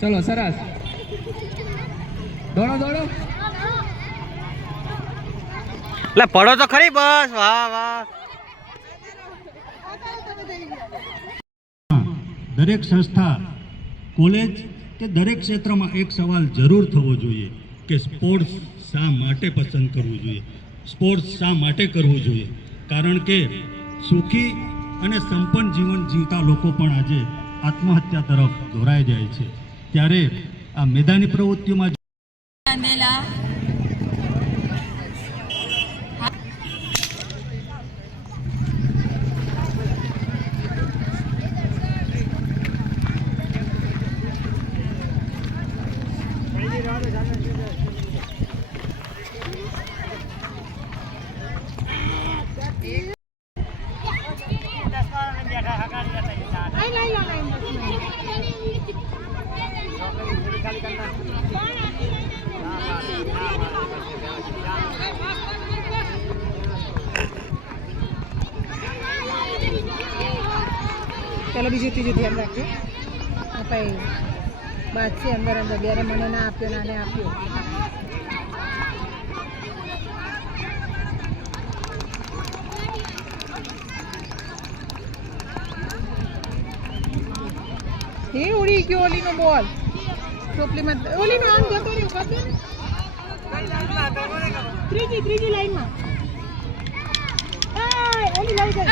ચલો સરસ, દોડો દોડો. એટલે પડો તો ખરી બસ. વાહ વાહ. દરેક સંસ્થા, કોલેજ કે દરેક ક્ષેત્રમાં એક સવાલ જરૂર થવો જોઈએ કે સ્પોર્ટ્સ શા માટે પસંદ કરવું જોઈએ, સ્પોર્ટ્સ શા માટે કરવું જોઈએ. કારણ કે સુખી અને સંપન્ન જીવન જીવતા લોકો પણ આજે આત્મહત્યા તરફ દોરાઈ જાય છે. ત્યારે આ મેદાની પ્રવૃત્તિઓમાં चलो बीजू तीजू ध्यान रखो भाई बात से अंदर अंदर बेरे मने ना आप्यो नाने आप्यो ये उड़ी क्यों ओली नो बॉल टोपली मत ओली नो आम जतो रे कदे ત્રીજી લાઈન માં એ ઓલી લાઈ ગઈ